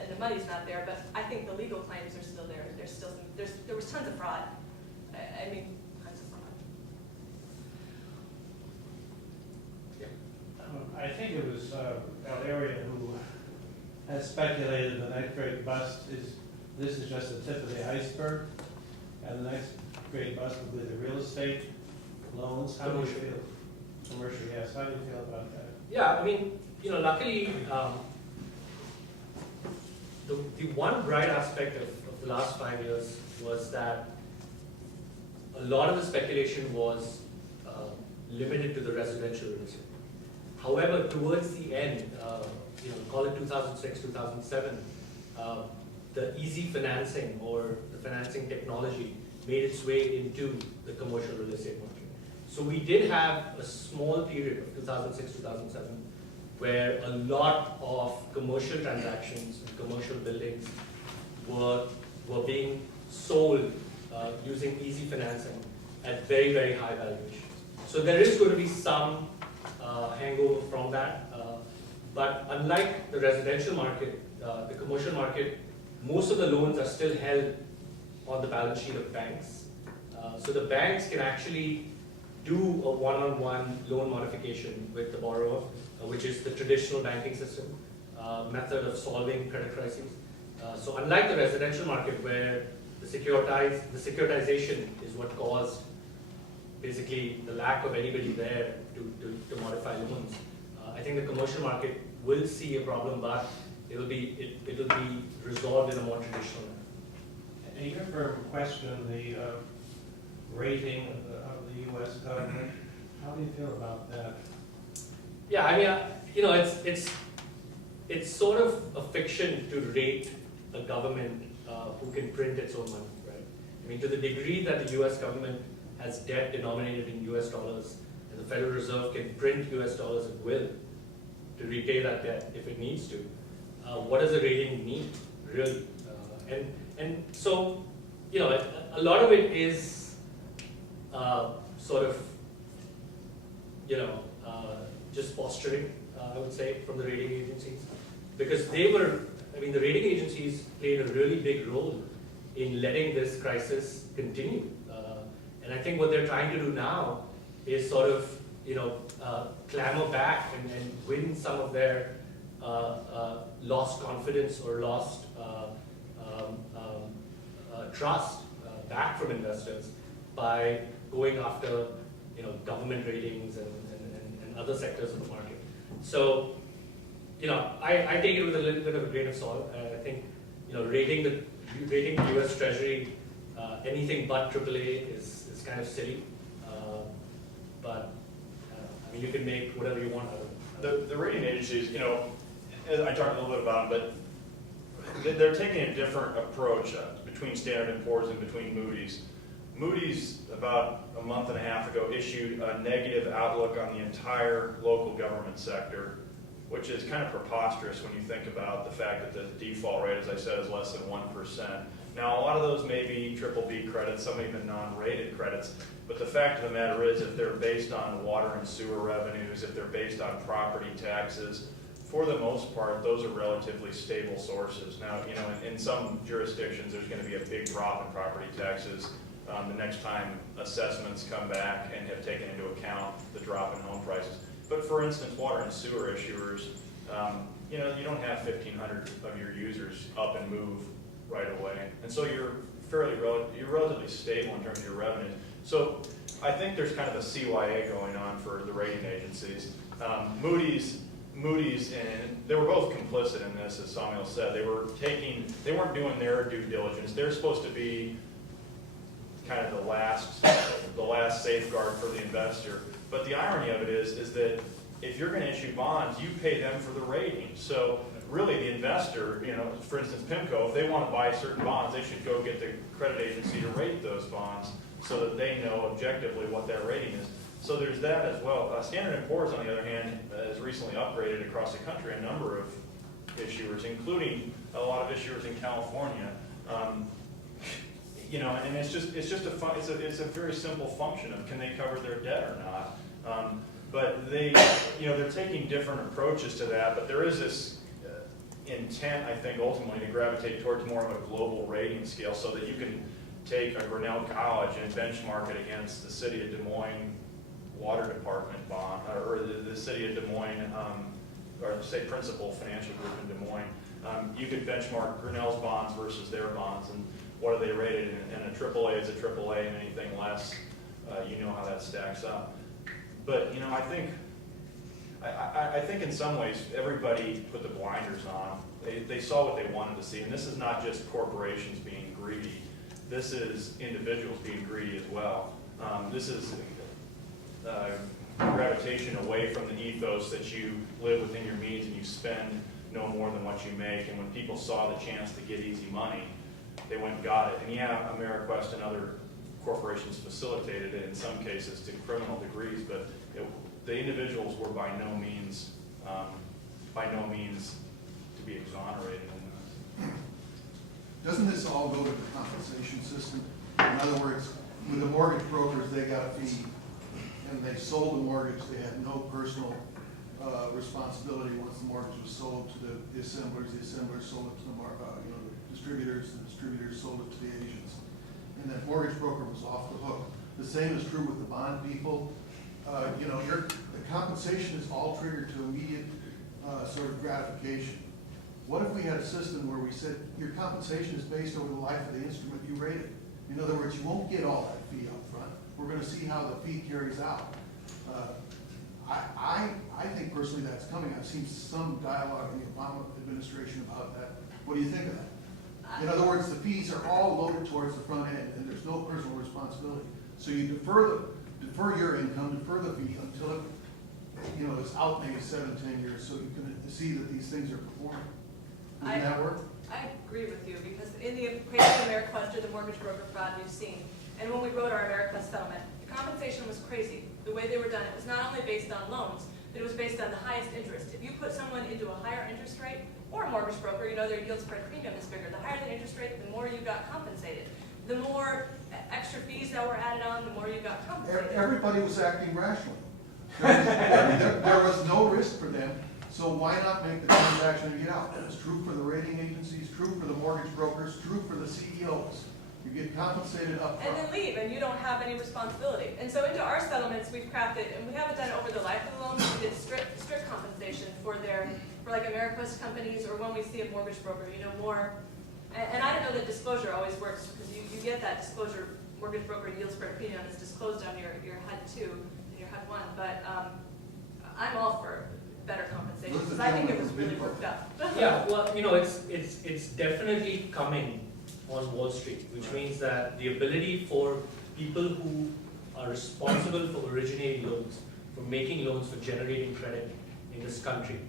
And the money's not there, but I think the legal claims are still there. There was tons of fraud. Tons of fraud. I think it was Valeria who has speculated the next great bust is, this is just the tip of the iceberg, and the next great bust will be the real estate loans. How do you Commercial. feel? Commercial, yes. How do you feel about that? Yeah, I mean, luckily, the one bright aspect of the last 5 years was that a lot of the speculation was limited to the residential real estate. However, towards the end, call it 2006, 2007, the easy financing or the financing technology made its way into the commercial real estate market. So we did have a small period of 2006, 2007, where a lot of commercial transactions and commercial buildings were being sold using easy financing at very, very high valuations. So there is going to be some hangover from that. But unlike the residential market, the commercial market, most of the loans are still held on the balance sheet of banks. So the banks can actually do a one-on-one loan modification with the borrower, which is the traditional banking system method of solving credit crises. So unlike the residential market where the securitization is what caused basically the lack of anybody there to modify loans, I think the commercial market will see a problem, but it'll be resolved in a more traditional manner. And your firm questioned the rating of the U.S. government. How do you feel about that? Yeah, I mean, it's sort of a fiction to rate a government who can print its own money, right? I mean, to the degree that the U.S. government has debt denominated in U.S. dollars, and the Federal Reserve can print U.S. dollars at will to repay that debt if it needs to, what does a rating mean, really? And so, a lot of it is sort of, just posturing, I would say, from the rating agencies. Because the rating agencies played a really big role in letting this crisis continue. And I think what they're trying to do now is sort of, clamber back and win some of their lost confidence or lost trust back from investors by going after, government ratings and other sectors of the market. So, I take it with a little bit of a grain of salt. I think, rating the U.S. Treasury anything but AAA is kind of silly. But I mean, you can make whatever you want out of it. The rating agencies, I talked a little bit about them, but they're taking a different approach between Standard & Poor's and between Moody's. Moody's, about a month and a half ago, issued a negative outlook on the entire local government sector, which is kind of preposterous when you think about the fact that the default rate, as I said, is less than 1%. Now, a lot of those may be BBB credits, some even non-rated credits, but the fact of the matter is, if they're based on water and sewer revenues, if they're based on property taxes, for the most part, those are relatively stable sources. Now, in some jurisdictions, there's going to be a big drop in property taxes the next time assessments come back and have taken into account the drop in home prices. But for instance, water and sewer issuers, you don't have 1,500 of your users up and move right away, and so you're relatively stable in terms of your revenues. So I think there's kind of a CYA going on for the rating agencies. Moody's, and they were both complicit in this, as Saumil said. They weren't doing their due diligence. They're supposed to be kind of the last safeguard for the investor. But the irony of it is that if you're going to issue bonds, you pay them for the rating. So really the investor, for instance, PIMCO, if they want to buy certain bonds, they should go get the credit agency to rate those bonds so that they know objectively what that rating is. So there's that as well. Standard & Poor's, on the other hand, has recently upgraded across the country a number of issuers, including a lot of issuers in California. And it's a very simple function of can they cover their debt or not. But they're taking different approaches to that. But there is this intent, I think, ultimately to gravitate towards more of a global rating scale, so that you can take a Grinnell College and benchmark it against the city of Des Moines Water Department bond, or the city of Des Moines, or say Principal Financial Group in Des Moines, you could benchmark Grinnell's bonds versus their bonds, and what are they rated? And a AAA is a AAA, and anything less, you know how that stacks up. But I think in some ways everybody put the blinders on. They saw what they wanted to see, and this is not just corporations being greedy. This is individuals being greedy as well. This is gravitation away from the ethos that you live within your means and you spend no more than what you make. And when people saw the chance to get easy money, they went and got it. And yeah, Ameriquest and other corporations facilitated it in some cases to criminal degrees, but the individuals were by no means to be exonerated in this. Doesn't this all go to the compensation system? In other words, with the mortgage brokers, they got a fee, and they sold the mortgage, they had no personal responsibility once the mortgage was sold to the assemblers sold it to the distributors sold it to the agents. And that mortgage broker was off the hook. The same is true with the bond people. The compensation is all triggered to immediate sort of gratification. What if we had a system where we said your compensation is based over the life of the instrument you rated? In other words, you won't get all that fee up front. We're going to see how the fee carries out. I think personally that's coming. I've seen some dialogue in the Obama administration about that. What do you think of that? In other words, the fees are all loaded towards the front end, and there's no personal responsibility. So you defer your income, defer the fee until it, is out maybe 7-10 years, so you can see that these things are performing. Doesn't that work? I agree with you, because in the case of Ameriquest or the mortgage broker fraud we've seen, and when we wrote our Ameriquest settlement, the compensation was crazy. The way they were done, it was not only based on loans, but it was based on the highest interest. If you put someone into a higher interest rate, or a mortgage broker, their yield spread premium is bigger. The higher the interest rate, the more you got compensated. The more extra fees that were added on, the more you got compensated. Everybody was acting rationally. There was no risk for them, so why not make the transaction and get out? It was true for the rating agencies, true for the mortgage brokers, true for the CEOs. You get compensated up front. And then leave, and you don't have any responsibility. And so into our settlements, we've crafted, and we haven't done it over the life of the loan, we did strict compensation for like Ameriquest companies, or when we see a mortgage broker, more. And I don't know that disclosure always works, because you get that disclosure, mortgage broker yield spread premium is disclosed on your HUD 2 and your HUD 1, but I'm all for better compensation, because I think it was really worked up. Yeah, well, it's definitely coming on Wall Street, which means that the ability for people who are responsible for originating loans, for making loans, for generating credit in this country,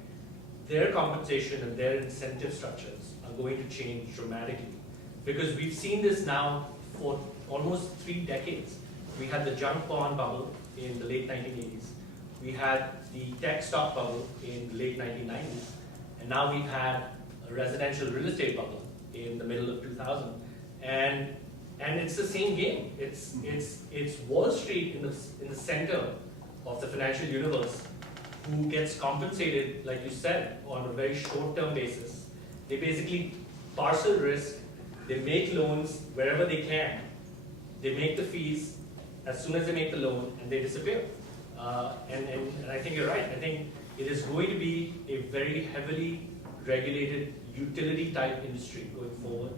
their compensation and their incentive structures are going to change dramatically. Because we've seen this now for almost 3 decades. We had the junk bond bubble in the late 1980s. We had the tech stock bubble in the late 1990s. And now we've had a residential real estate bubble in the middle of 2000. And it's the same game. It's Wall Street in the center of the financial universe, who gets compensated, like you said, on a very short-term basis. They basically parcel risk, they make loans wherever they can, they make the fees as soon as they make the loan, and they disappear. And I think you're right. I think it is going to be a very heavily regulated utility-type industry going forward.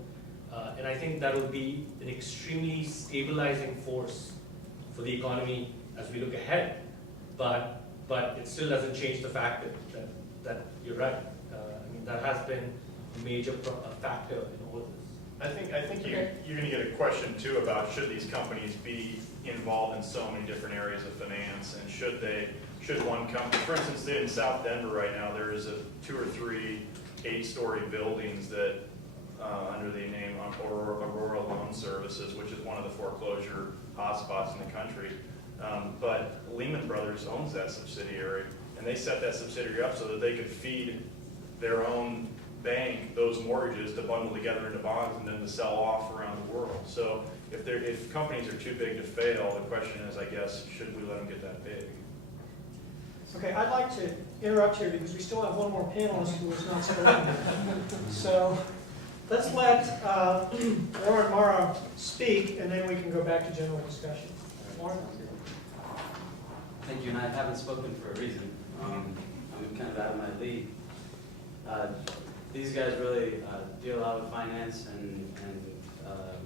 And I think that will be an extremely stabilizing force for the economy as we look ahead. But it still doesn't change the fact that you're right. That has been a major factor in all of this. I think you're going to get a question too about should these companies be involved in so many different areas of finance, and should one company, for instance, in South Denver right now, there is 2 or 3 8-story buildings that under the name Aurora Loan Services, which is one of the foreclosure hotspots in the country. But Lehman Brothers owns that subsidiary, and they set that subsidiary up so that they could feed their own bank those mortgages to bundle together into bonds and then to sell off around the world. So if companies are too big to fail, the question is, I guess, should we let them get that big? Okay, I'd like to interrupt here because we still have one more panelist who is not spoken. So let's let Warren Morrow speak, and then we can go back to general discussion. Warren? Thank you, and I haven't spoken for a reason. I'm kind of out of my league. These guys really deal a lot with finance and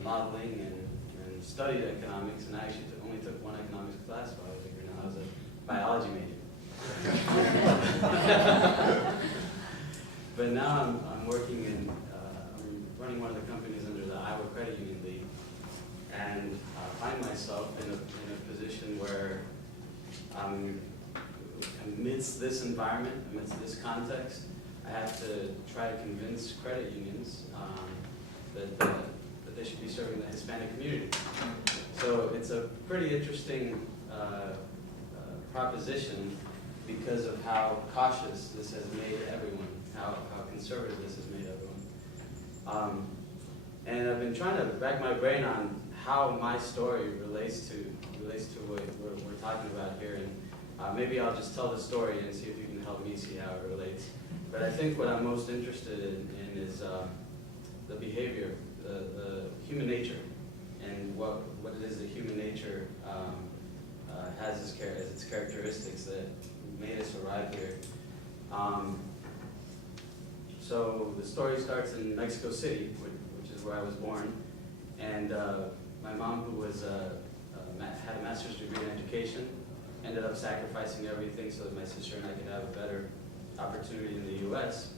modeling and studied economics, and I actually only took one economics class while I was at Grinnell. I was a biology major. But now I'm working in, I'm running one of the companies under the Iowa Credit Union League, and I find myself in a position where amidst this environment, amidst this context, I have to try to convince credit unions that they should be serving the Hispanic community. So it's a pretty interesting proposition because of how cautious this has made everyone, how conservative this has made everyone. And I've been trying to rack my brain on how my story relates to what we're talking about here. And maybe I'll just tell the story and see if you can help me see how it relates. But I think what I'm most interested in is the behavior, the human nature, and what it is that human nature has as its characteristics that made us arrive here. So the story starts in Mexico City, which is where I was born, and my mom, who was had a master's degree in education, ended up sacrificing everything so that my sister and I could have a better opportunity in the U.S.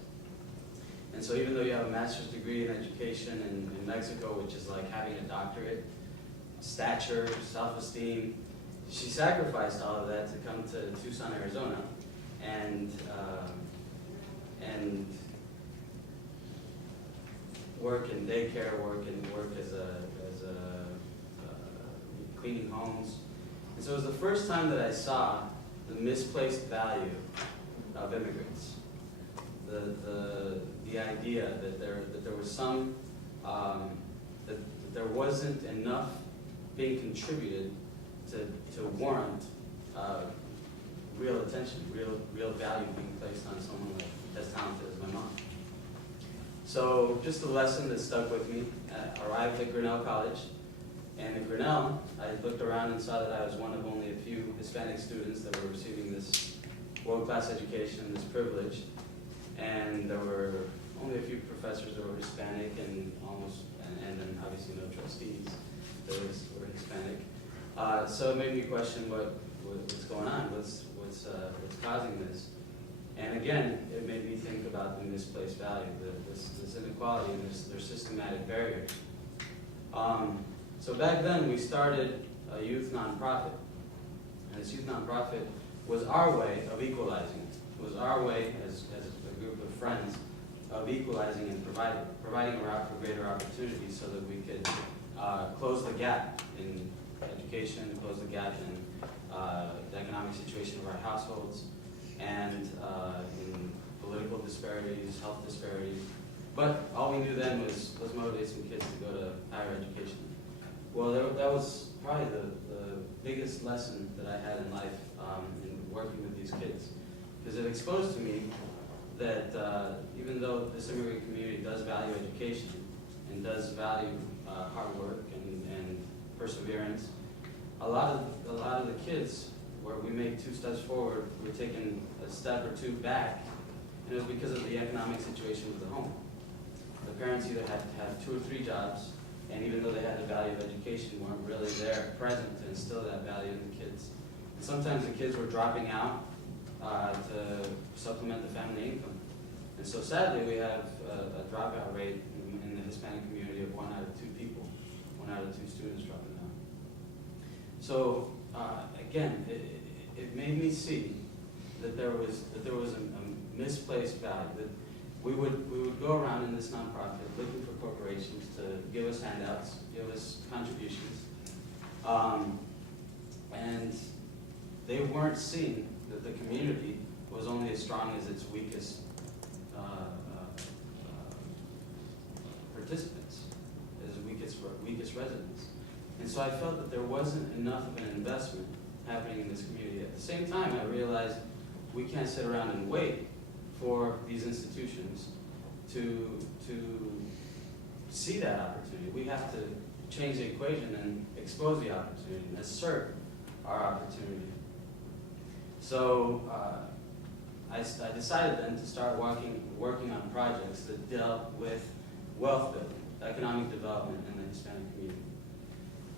And so even though you have a master's degree in education in Mexico, which is like having a doctorate, stature, self-esteem, she sacrificed all of that to come to Tucson, Arizona, and work in daycare, work as a cleaning homes. And so it was the first time that I saw the misplaced value of immigrants. The idea that there was some that there wasn't enough being contributed to warrant real attention, real value being placed on someone like as talented as my mom. So just a lesson that stuck with me. I arrived at Grinnell College, and at Grinnell, I looked around and saw that I was one of only a few Hispanic students that were receiving this world-class education, this privilege, and there were only a few professors that were Hispanic, and then obviously no trustees that were Hispanic. So it made me question what's going on, what's causing this. And again, it made me think about the misplaced value, this inequality and their systematic barriers. So back then, we started a youth nonprofit. And this youth nonprofit was our way of equalizing. It was our way, as a group of friends, of equalizing and providing a greater opportunity so that we could close the gap in education, close the gap in the economic situation of our households, and in political disparities, health disparities. But all we knew then was let's motivate some kids to go to higher education. Well, that was probably the biggest lesson that I had in life in working with these kids, because it exposed to me that even though this immigrant community does value education and does value hard work and perseverance, a lot of the kids, where we make 2 steps forward, we're taking a step or 2 back, and it was because of the economic situation of the home. The parents either had to have 2 or 3 jobs, and even though they had the value of education, weren't really there, present, to instill that value in the kids. And sometimes the kids were dropping out to supplement the family income. And so sadly, we have a dropout rate in the Hispanic community of 1 out of 2 people, 1 out of 2 students dropping out. So again, it made me see that there was a misplaced value, that we would go around in this nonprofit looking for corporations to give us handouts, give us contributions, and they weren't seeing that the community was only as strong as its weakest participants, as weakest residents. And so I felt that there wasn't enough of an investment happening in this community. At the same time, I realized we can't sit around and wait for these institutions to see that opportunity. We have to change the equation and expose the opportunity and assert our opportunity. So I decided then to start working on projects that dealt with wealth building, economic development in the Hispanic community,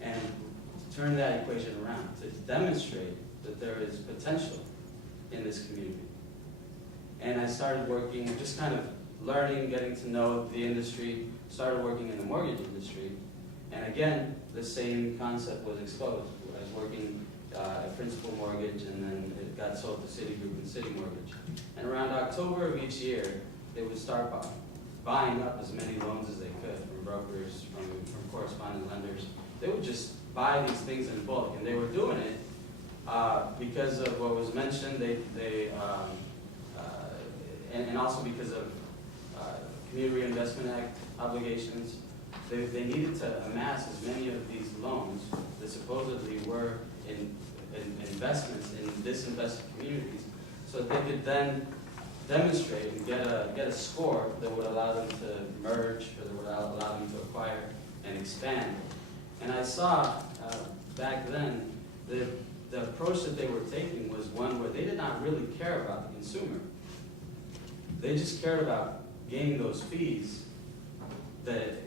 and to turn that equation around, to demonstrate that there is potential in this community. And I started working, just kind of learning, getting to know the industry, started working in the mortgage industry, and again, the same concept was exposed. I was working at Principal Mortgage, and then it got sold to Citigroup and Citi Mortgage. And around October of each year, they would start buying up as many loans as they could from brokers, from correspondent lenders. They would just buy these things in bulk, and they were doing it because of what was mentioned, and also because of Community Reinvestment Act obligations. They needed to amass as many of these loans that supposedly were in investments in disinvested communities, so that they could then demonstrate and get a score that would allow them to merge, or that would allow them to acquire and expand. And I saw back then that the approach that they were taking was one where they did not really care about the consumer. They just cared about gaining those fees that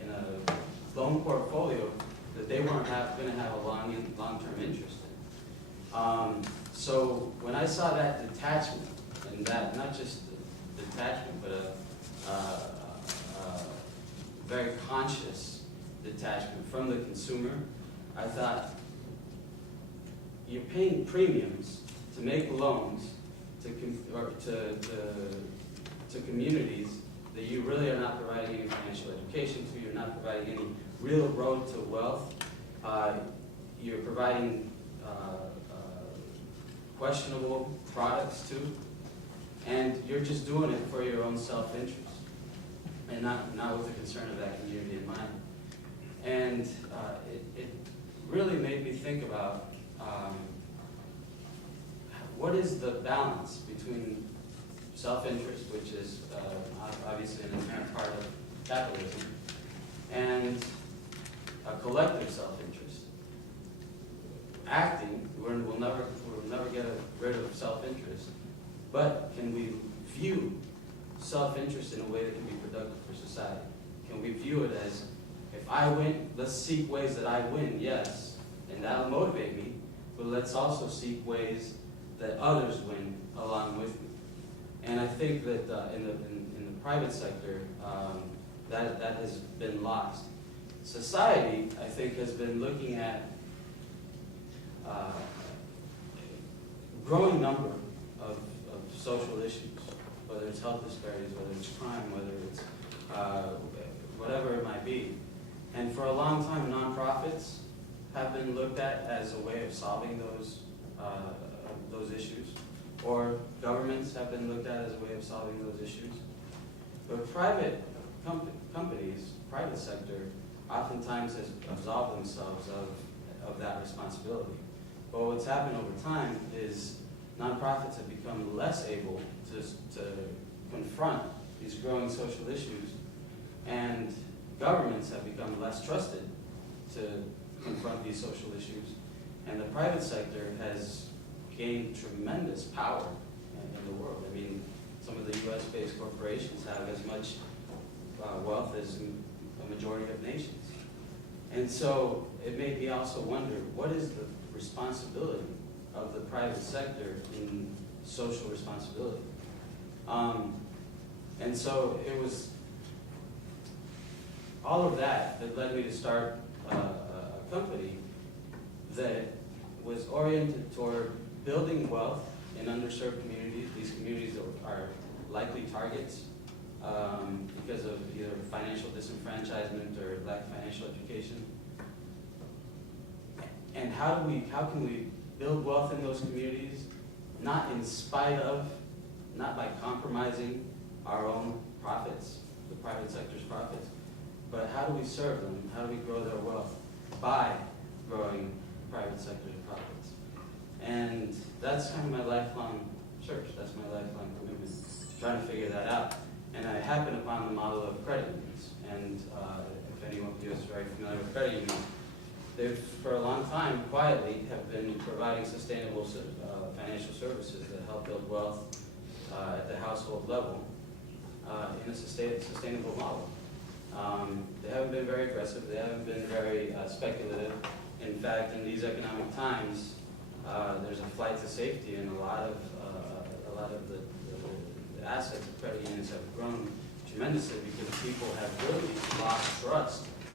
in a loan portfolio that they weren't going to have a long-term interest in. So when I saw that detachment, and that not just the detachment, but a very conscious detachment from the consumer, I thought, you're paying premiums to make loans to communities that you really are not providing any financial education to, you're not providing any real road to wealth, you're providing questionable products to, and you're just doing it for your own self-interest, and not with the concern of that community in mind. And it really made me think about what is the balance between self-interest, which is obviously an inherent part of capitalism, and a collective self-interest. Acting, we'll never get rid of self-interest, but can we view self-interest in a way that can be productive for society? Can we view it as, if I win, let's seek ways that I win, yes, and that'll motivate me, but let's also seek ways that others win along with me. And I think that in the private sector, that has been lost. Society, I think, has been looking at a growing number of social issues, whether it's health disparities, whether it's crime, whether it's whatever it might be. And for a long time, nonprofits have been looked at as a way of solving those issues, or governments have been looked at as a way of solving those issues. But private companies, private sector, oftentimes has absolved themselves of that responsibility. But what's happened over time is nonprofits have become less able to confront these growing social issues, and governments have become less trusted to confront these social issues, and the private sector has gained tremendous power in the world. I mean, some of the US-based corporations have as much wealth as a majority of nations. And so it made me also wonder, what is the responsibility of the private sector in social responsibility? And so it was all of that that led me to start a company that was oriented toward building wealth in underserved communities. These communities are likely targets because of either financial disenfranchisement or lack of financial education. And how can we build wealth in those communities, not in spite of, not by compromising our own profits, the private sector's profits, but how do we serve them? How do we grow their wealth? By growing private sector's profits. And that's kind of my lifelong search. That's my lifelong commitment, trying to figure that out. And I happened upon the model of credit unions. And if anyone of you is very familiar with credit unions, they've, for a long time, quietly have been providing sustainable financial services that help build wealth at the household level in a sustainable model. They haven't been very aggressive. They haven't been very speculative. In fact, in these economic times, there's a flight to safety, and a lot of the assets of credit unions have grown tremendously because people have really lost trust